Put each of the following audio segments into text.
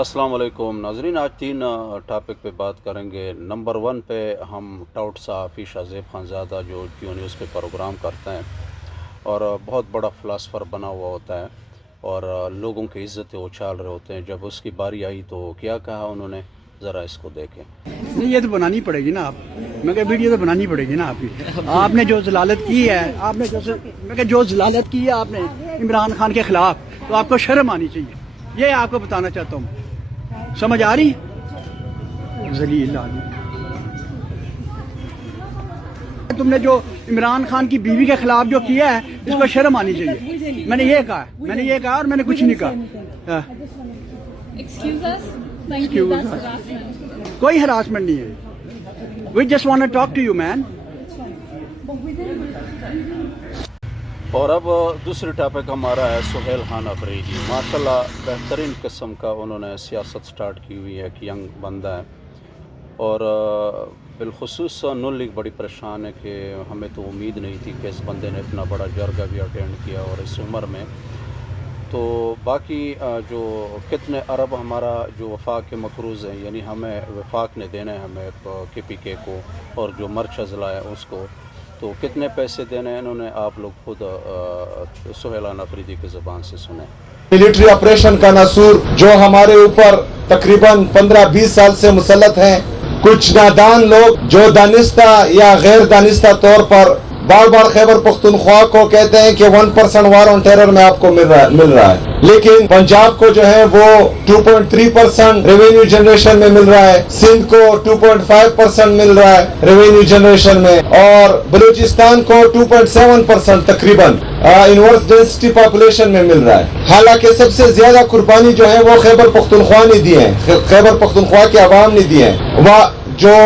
السلام علیکم ناظرین، آج 3 ٹاپک پہ بات کریں گے۔ نمبر 1 پہ ہم ٹاؤٹ صحافی شاہزیب خان زادہ جو جیو نیوز پہ پروگرام کرتے ہیں اور بہت بڑا فلاسفر بنا ہوا ہوتا ہے اور لوگوں کی عزت اچھال رہے ہوتے ہیں، جب اس کی باری آئی تو کیا کہا انہوں نے، ذرا اس کو دیکھیں۔ نہیں، یہ تو بنانی پڑے گی نا آپ، میں کہ ویڈیو تو بنانی پڑے گی نا آپ کی۔ آپ نے جو ضلالت کی ہے، جو ضلالت کی ہے آپ نے عمران خان کے خلاف، تو آپ کو شرم آنی چاہیے، یہ آپ کو بتانا چاہتا ہوں۔ سمجھ آ رہی؟ ذلیل آدمی، تم نے جو عمران خان کی بیوی کے خلاف جو کیا ہے اس کو شرم آنی چاہیے۔ میں نے یہ کہا اور میں نے کچھ نہیں کہا۔ کوئی ہراسمنٹ نہیں ہے، we just want to talk to you man. اور اب دوسری ٹاپک ہمارا ہے سہیل خان افریدی۔ ماشاءاللہ بہترین قسم کا انہوں نے سیاست سٹارٹ کی ہوئی ہے، ایک ینگ بندہ ہے اور بالخصوص نون لیگ بڑی پریشان ہے کہ ہمیں تو امید نہیں تھی کہ اس بندے نے اتنا بڑا جرگہ بھی اٹینڈ کیا اور اس عمر میں۔ تو باقی جو کتنے ارب ہمارا جو وفاق کے مقروض ہیں، یعنی ہمیں وفاق نے دینا ہے ہمیں کے پی کے کو، اور جو مرچز لایا اس کو، تو کتنے پیسے دینے ہیں انہوں نے، آپ لوگ خود سہیل خان افریدی کی زبان سے سنیں۔ ملٹری آپریشن کا ناسور جو ہمارے اوپر تقریباً 15-20 سال سے مسلط ہیں، کچھ نادان لوگ جو دانستہ یا غیر دانستہ طور پر بار بار خیبر پختونخوا کو کہتے ہیں کہ 1% وار آن ٹیرر میں آپ کو مل رہا ہے، لیکن پنجاب کو جو ہے وہ 2.3% ریونیو جنریشن میں مل رہا ہے، سندھ کو 2.5% مل رہا ہے ریونیو جنریشن میں، اور بلوچستان کو 2.7% تقریباً انورس ڈینسٹی پاپولیشن میں مل رہا ہے۔ حالانکہ سب سے زیادہ قربانی جو ہے وہ خیبر پختونخوا نے دی ہے، خیبر پختونخوا کے عوام نے دی ہے۔ جو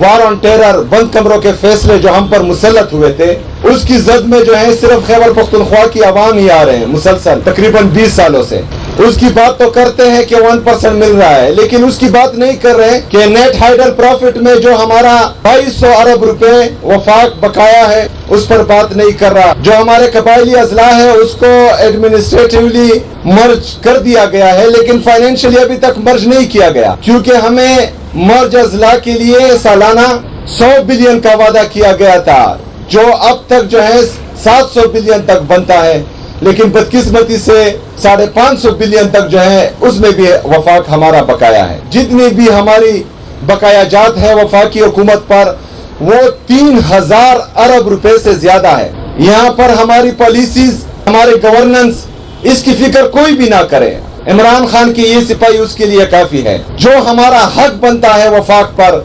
وار آن ٹیرر بند کمروں کے فیصلے جو ہم پر مسلط ہوئے تھے، اس کی زد میں جو ہے صرف خیبر پختونخوا کی عوام ہی آ رہے ہیں مسلسل تقریباً 20 سالوں سے۔ اس کی بات تو کرتے ہیں کہ 1% مل رہا ہے، لیکن اس کی بات نہیں کر رہے کہ نیٹ ہائیڈل پروفٹ میں جو ہمارا 2200 ارب روپے وفاق بقایا ہے اس پر بات نہیں کر رہا۔ جو ہمارے قبائلی اضلاع ہے اس کو ایڈمنسٹریٹیولی مرج کر دیا گیا ہے، لیکن فائنینشلی ابھی تک مرج نہیں کیا گیا، کیونکہ ہمیں مرج اضلاع کے لیے سالانہ 100 بلین کا وعدہ کیا گیا تھا، جو اب تک جو ہے 700 بلین تک بنتا ہے، لیکن بدقسمتی سے 550 بلین تک جو ہے اس میں بھی وفاق ہمارا بقایا ہے۔ جتنی بھی ہماری بقایا جات ہے وفاقی حکومت پر، وہ 3000 ارب روپے سے زیادہ ہے۔ یہاں پر ہماری پالیسیز، ہمارے گورننس، اس کی فکر کوئی بھی نہ کرے۔ عمران خان کی یہ سپاہی اس کے لیے کافی ہے۔ جو ہمارا حق بنتا ہے وفاق پر،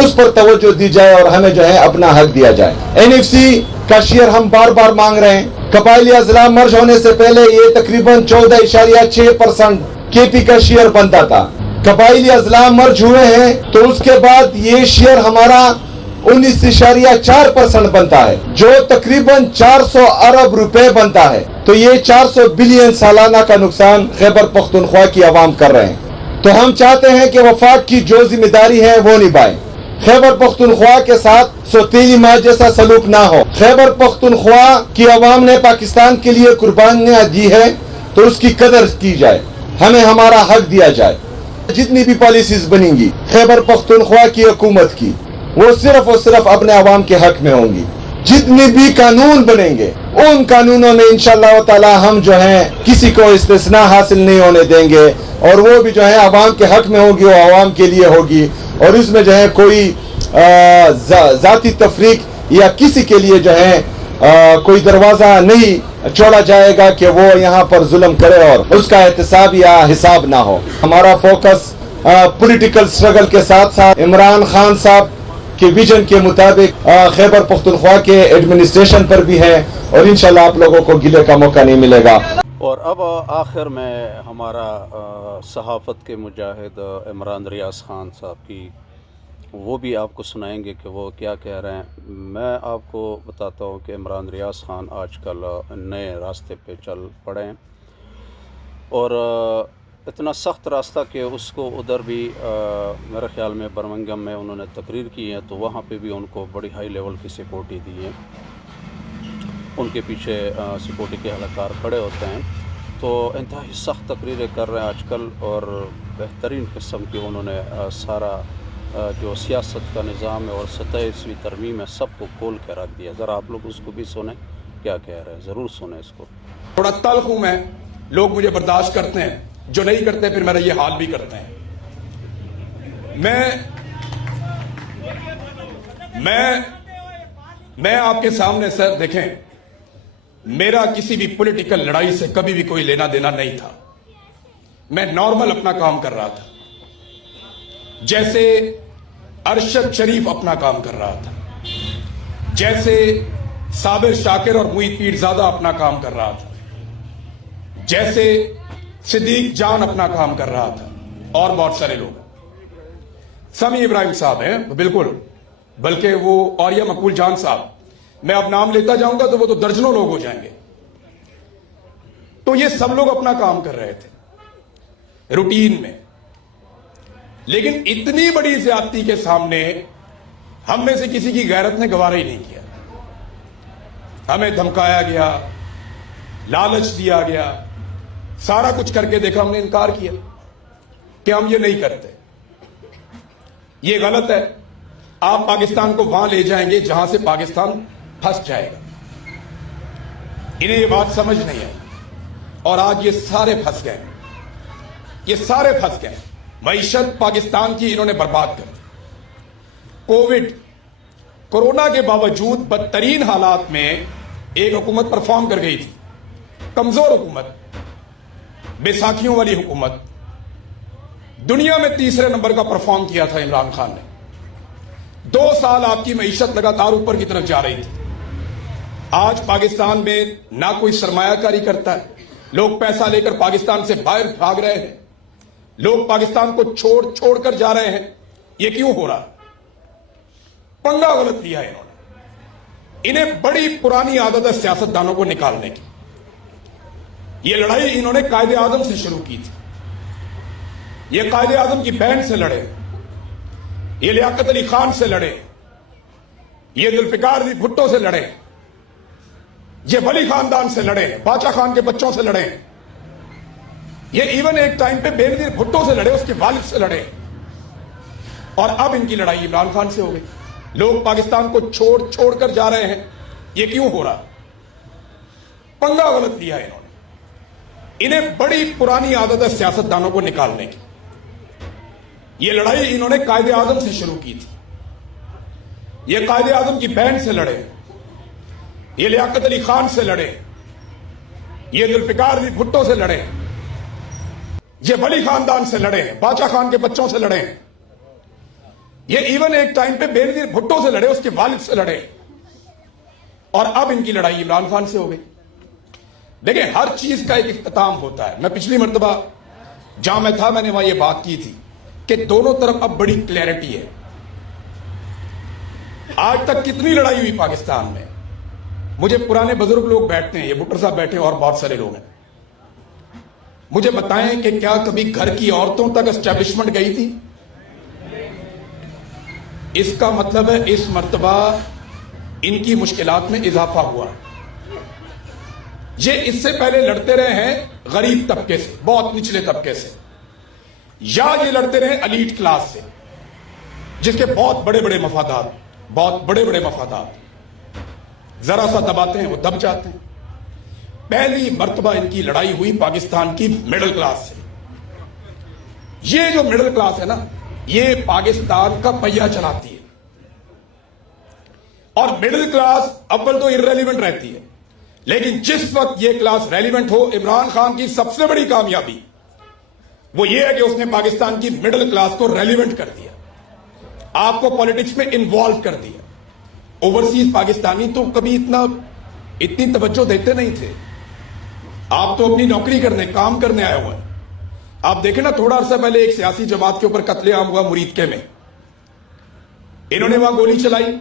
اس پر توجہ دی جائے اور ہمیں جو ہے اپنا حق دیا جائے۔ NFC کا شیئر ہم بار بار مانگ رہے ہیں۔ قبائلی اضلاع مرج ہونے سے پہلے یہ تقریباً 14.6% KP کا شیئر بنتا تھا۔ قبائلی اضلاع مرج ہوئے ہیں تو اس کے بعد یہ شیئر ہمارا 19.4% بنتا ہے، جو تقریباً 400 ارب روپے بنتا ہے۔ تو یہ 400 بلین سالانہ کا نقصان خیبر پختونخوا کی عوام کر رہے ہیں۔ تو ہم چاہتے ہیں کہ وفاق کی جو ذمہ داری ہے وہ نبھائیں، خیبر پختونخوا کے ساتھ سوتیلی ماں جیسا سلوک نہ ہو۔ خیبر پختونخوا کی عوام نے پاکستان کے لیے قربانیاں دی ہے تو اس کی قدر کی جائے، ہمیں ہمارا حق دیا جائے۔ جتنی بھی پالیسیز بنیں گی خیبر پختونخوا کی حکومت کی، وہ صرف اور صرف اپنے عوام کے حق میں ہوں گی۔ جتنی بھی قانون بنیں گے ان قانونوں میں انشاءاللہ تعالی ہم جو ہیں کسی کو استثناء حاصل نہیں ہونے دیں گے، اور وہ بھی جو ہے عوام کے حق میں ہوگی، وہ عوام کے لیے ہوگی، اور اس میں جو ہے کوئی ذاتی تفریق یا کسی کے لیے جو ہے کوئی دروازہ نہیں چھوڑا جائے گا کہ وہ یہاں پر ظلم کرے اور اس کا احتساب یا حساب نہ ہو۔ ہمارا فوکس پولیٹیکل سٹرگل کے ساتھ ساتھ عمران خان صاحب کے ویژن کے مطابق خیبر پختونخوا کے ایڈمنسٹریشن پر بھی ہے، اور انشاءاللہ آپ لوگوں کو گلے کا موقع نہیں ملے گا۔ اور اب آخر میں ہمارا صحافت کے مجاہد عمران ریاض خان صاحب کی وہ بھی آپ کو سنائیں گے کہ وہ کیا کہہ رہے ہیں۔ میں آپ کو بتاتا ہوں کہ عمران ریاض خان آج کل نئے راستے پہ چل پڑے ہیں، اور اتنا سخت راستہ کہ اس کو ادھر بھی میرے خیال میں برمنگھم میں انہوں نے تقریر کی ہے، تو وہاں پہ بھی ان کو بڑی ہائی لیول کی سیکورٹی دی ہے، ان کے پیچھے سیکورٹی کے اہلکار کھڑے ہوتے ہیں۔ تو انتہائی سخت تقریریں کر رہے ہیں آج کل، اور بہترین قسم کی انہوں نے سارا جو سیاست کا نظام ہے اور 27ویں ترمیم ہے سب کو کھول کے رکھ دیا. ذرا آپ لوگ اس کو بھی سنیں کیا کہہ رہے ہیں، ضرور سنیں اس کو. تھوڑا تلخ ہوں میں، لوگ مجھے برداشت کرتے ہیں، جو نہیں کرتے پھر میرا یہ حال بھی کرتے ہیں. میں آپ کے سامنے سر دیکھیں، میرا کسی بھی پولیٹیکل لڑائی سے کبھی بھی کوئی لینا دینا نہیں تھا. میں نارمل اپنا کام کر رہا تھا، جیسے ارشد شریف اپنا کام کر رہا تھا، جیسے صابر شاکر اور محیط پیر زادہ اپنا کام کر رہا تھا، جیسے صدیق جان اپنا کام کر رہا تھا، اور بہت سارے لوگ. سمیع ابراہیم صاحب ہیں بالکل، بلکہ وہ اوریا مقبول جان صاحب، میں اب نام لیتا جاؤں گا تو وہ تو درجنوں لوگ ہو جائیں گے. تو یہ سب لوگ اپنا کام کر رہے تھے روٹین میں، لیکن اتنی بڑی زیادتی کے سامنے ہم میں سے کسی کی غیرت نے گوارا ہی نہیں کیا. ہمیں دھمکایا گیا، لالچ دیا گیا، سارا کچھ کر کے دیکھا، ہم نے انکار کیا کہ ہم یہ نہیں کرتے. یہ غلط ہے. آپ پاکستان کو وہاں لے جائیں گے جہاں سے پاکستان پھنس جائے گا. انہیں یہ بات سمجھ نہیں آئی، اور آج یہ سارے پھنس گئے، یہ سارے پھنس گئے. معیشت پاکستان کی انہوں نے برباد کر دی. کورونا کے باوجود بدترین حالات میں ایک حکومت پرفارم کر گئی تھی، کمزور حکومت، بیساکھیوں والی حکومت. دنیا میں تیسرے نمبر کا پرفارم کیا تھا عمران خان نے. 2 سال آپ کی معیشت لگاتار اوپر کی طرف جا رہی تھی. آج پاکستان میں نہ کوئی سرمایہ کاری کرتا ہے، لوگ پیسہ لے کر پاکستان سے باہر بھاگ رہے ہیں، لوگ پاکستان کو چھوڑ کر جا رہے ہیں. یہ کیوں ہو رہا؟ پنگا غلط لیا ہے انہوں نے. انہیں بڑی پرانی عادت ہے سیاست دانوں کو نکالنے کی. یہ لڑائی انہوں نے قائد اعظم سے شروع کی تھی. یہ قائد اعظم کی بہن سے لڑے، یہ لیاقت علی خان سے لڑے، یہ ذوالفقار علی بھٹو سے لڑے، یہ ولی خاندان سے لڑے، باچا خان کے بچوں سے لڑے، یہ ایون ایک ٹائم پہ بینظیر بھٹو سے لڑے، اس کے والد سے لڑے. اور اب ان کی لڑائی عمران خان سے ہو گئی. لوگ پاکستان کو چھوڑ کر جا رہے ہیں. یہ کیوں ہو رہا؟ پنگا غلط لیا ہے انہوں نے. انہیں بڑی پرانی عادت ہے سیاست دانوں کو نکالنے کی. یہ لڑائی انہوں نے قائد اعظم سے شروع کی تھی. یہ قائد اعظم کی بہن سے لڑے، یہ لیاقت علی خان سے لڑے، یہ ذوالفقار علی بھٹو سے لڑے، یہ ولی خاندان سے لڑے، باچا خان کے بچوں سے لڑے، یہ ایون ایک ٹائم پہ بینظیر بھٹو سے لڑے، اس کے والد سے لڑے. اور اب ان کی لڑائی عمران خان سے ہو گئی. دیکھیں، ہر چیز کا ایک اختتام ہوتا ہے. میں پچھلی مرتبہ جہاں میں تھا میں نے وہاں یہ بات کی تھی کہ دونوں طرف اب بڑی کلیئرٹی ہے. آج تک کتنی لڑائی ہوئی پاکستان میں. مجھے پرانے بزرگ لوگ بیٹھتے ہیں، یہ بھٹر صاحب بیٹھے ہیں اور بہت سارے لوگ ہیں. مجھے بتائیں کہ کیا کبھی گھر کی عورتوں تک اسٹیبلشمنٹ گئی تھی؟ اس کا مطلب ہے اس مرتبہ ان کی مشکلات میں اضافہ ہوا. یہ اس سے پہلے لڑتے رہے ہیں غریب طبقے سے، بہت نچلے طبقے سے، یا یہ لڑتے رہے ایلیٹ کلاس سے جس کے بہت بڑے بڑے مفادات، ذرا سا دباتے ہیں وہ دب جاتے ہیں. پہلی مرتبہ ان کی لڑائی ہوئی پاکستان کی مڈل کلاس سے. یہ جو مڈل کلاس ہے نا، یہ پاکستان کا پہیہ چلاتی ہے. اور مڈل کلاس اول تو irrelevant رہتی ہے، لیکن جس وقت یہ کلاس ریلیونٹ ہو، عمران خان کی سب سے بڑی کامیابی وہ یہ ہے کہ اس نے پاکستان کی مڈل کلاس کو ریلیونٹ کر دیا، آپ کو پالیٹکس میں انوالو کر دیا. اوورسیز پاکستانی تو کبھی اتنی توجہ دیتے نہیں تھے. آپ تو اپنی نوکری کرنے، کام کرنے آئے ہوئے ہیں. آپ دیکھیں نا، تھوڑا عرصہ پہلے ایک سیاسی جماعت کے اوپر قتل عام ہوا مریدکے میں. انہوں نے وہاں گولی چلائی،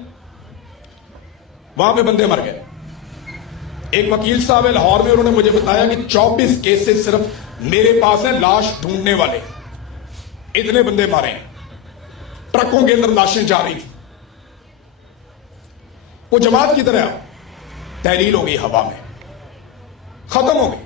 وہاں پہ بندے مر گئے. ایک وکیل صاحب ہے لاہور میں، انہوں نے مجھے بتایا کہ 24 کیسز صرف میرے پاس ہیں لاش ڈھونڈنے والے. اتنے بندے مارے ہیں، ٹرکوں کے اندر لاشیں جا رہی تھی. وہ جماعت کی طرح تحلیل ہو گئی، ہوا میں ختم ہو گئی.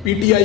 PTI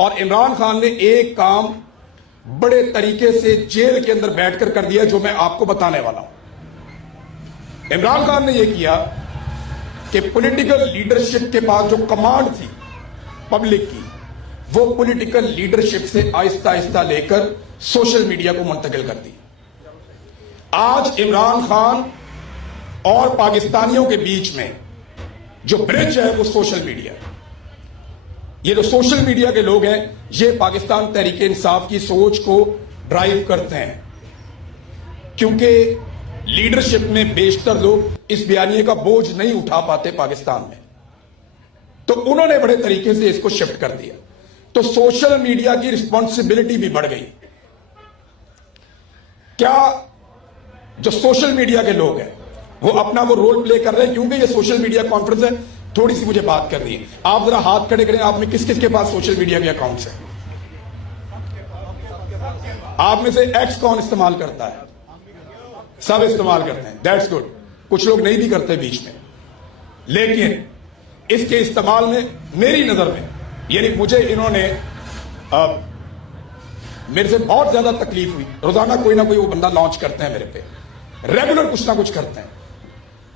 اور عمران خان نے ایک کام بڑے طریقے سے جیل کے اندر بیٹھ کر دیا جو میں آپ کو بتانے والا ہوں۔ عمران خان نے یہ کیا کہ پولیٹیکل لیڈرشپ کے پاس جو کمانڈ تھی پبلک کی، وہ پولیٹیکل لیڈرشپ سے آہستہ آہستہ لے کر سوشل میڈیا کو منتقل کر دی۔ آج عمران خان اور پاکستانیوں کے بیچ میں جو برج ہے وہ سوشل میڈیا ہے۔ یہ جو سوشل میڈیا کے لوگ ہیں یہ پاکستان تحریک انصاف کی سوچ کو ڈرائیو کرتے ہیں، کیونکہ لیڈرشپ میں بیشتر لوگ اس بیانیے کا بوجھ نہیں اٹھا پاتے پاکستان میں، تو انہوں نے بڑے طریقے سے اس کو شفٹ کر دیا، تو سوشل میڈیا کی رسپانسبلٹی بھی بڑھ گئی۔ کیا جو سوشل میڈیا کے لوگ ہیں وہ اپنا وہ رول پلے کر رہے ہیں؟ کیونکہ یہ سوشل میڈیا کانفرنس ہے، تھوڑی سی مجھے بات کرنی ہے۔ آپ ذرا ہاتھ کھڑے کریں، آپ میں کس کس کے پاس سوشل میڈیا کے اکاؤنٹس ہیں؟ آپ میں سے ایکس کون استعمال کرتا ہے؟ سب استعمال کرتے ہیں، دیٹس گڈ۔ کچھ لوگ نہیں بھی کرتے بیچ میں، لیکن اس کے استعمال میں میری نظر میں، یعنی مجھے انہوں نے میرے سے بہت زیادہ تکلیف ہوئی۔ روزانہ کوئی نہ کوئی وہ بندہ لانچ کرتے ہیں میرے پہ، ریگولر کچھ نہ کچھ کرتے ہیں،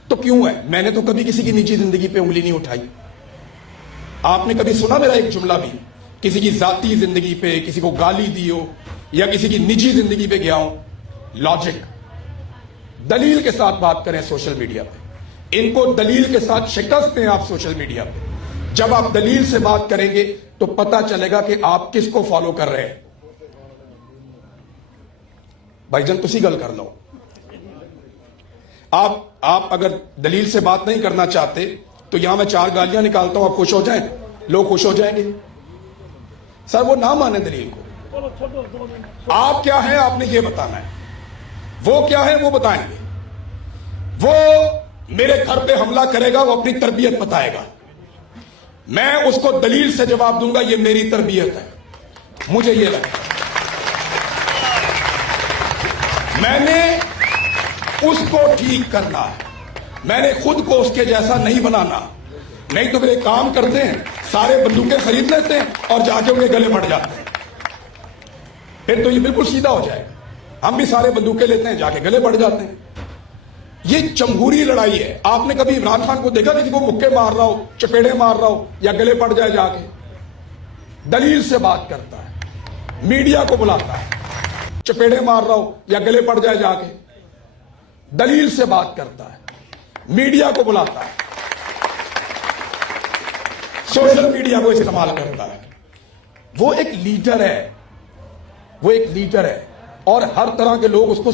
تو کیوں ہے؟ میں نے تو کبھی کسی کی نجی زندگی پہ انگلی نہیں اٹھائی۔ آپ نے کبھی سنا میرا ایک جملہ بھی کسی کی ذاتی زندگی پہ کسی کو گالی دی ہو یا کسی کی نجی زندگی پہ گیا ہوں؟ لاجک، دلیل کے ساتھ بات کریں سوشل میڈیا پہ، ان کو دلیل کے ساتھ شکست دیں آپ سوشل میڈیا پہ۔ جب آپ دلیل سے بات کریں گے تو پتہ چلے گا کہ آپ کس کو فالو کر رہے ہیں۔ بھائی جان تسی گل کر لو، آپ اگر دلیل سے بات نہیں کرنا چاہتے تو یہاں میں 4 گالیاں نکالتا ہوں، آپ خوش ہو جائیں، لوگ خوش ہو جائیں گے؟ سر وہ نہ مانے دلیل کو، آپ کیا ہیں آپ نے یہ بتانا ہے، وہ کیا ہے وہ بتائیں گے۔ وہ میرے گھر پہ حملہ کرے گا، وہ اپنی تربیت بتائے گا، میں اس کو دلیل سے جواب دوں گا، یہ میری تربیت ہے، مجھے یہ لگتا ہے۔ میں نے اس کو ٹھیک کرنا ہے، میں نے خود کو اس کے جیسا نہیں بنانا، نہیں تو میرے کام کرتے ہیں سارے بندوقیں خرید لیتے ہیں اور جا کے ان کے گلے بڑھ جاتے ہیں، پھر تو یہ بالکل سیدھا ہو جائے، ہم بھی سارے بندوقیں لیتے ہیں جا کے گلے بڑھ جاتے ہیں۔ یہ جمہوری لڑائی ہے۔ آپ نے کبھی عمران خان کو دیکھا کسی کو مکے مار رہا ہو، چپیڑے مار رہا ہو یا گلے پڑ جائے جا کے؟ دلیل سے بات کرتا ہے، میڈیا کو بلاتا ہے، چپیڑے مار رہا ہو یا گلے پڑ جائے جا کے، دلیل سے بات کرتا ہے، میڈیا کو بلاتا ہے، سوشل میڈیا کو استعمال کرتا ہے۔ وہ ایک لیڈر ہے، وہ ایک لیڈر ہے، اور ہر طرح کے لوگ اس کو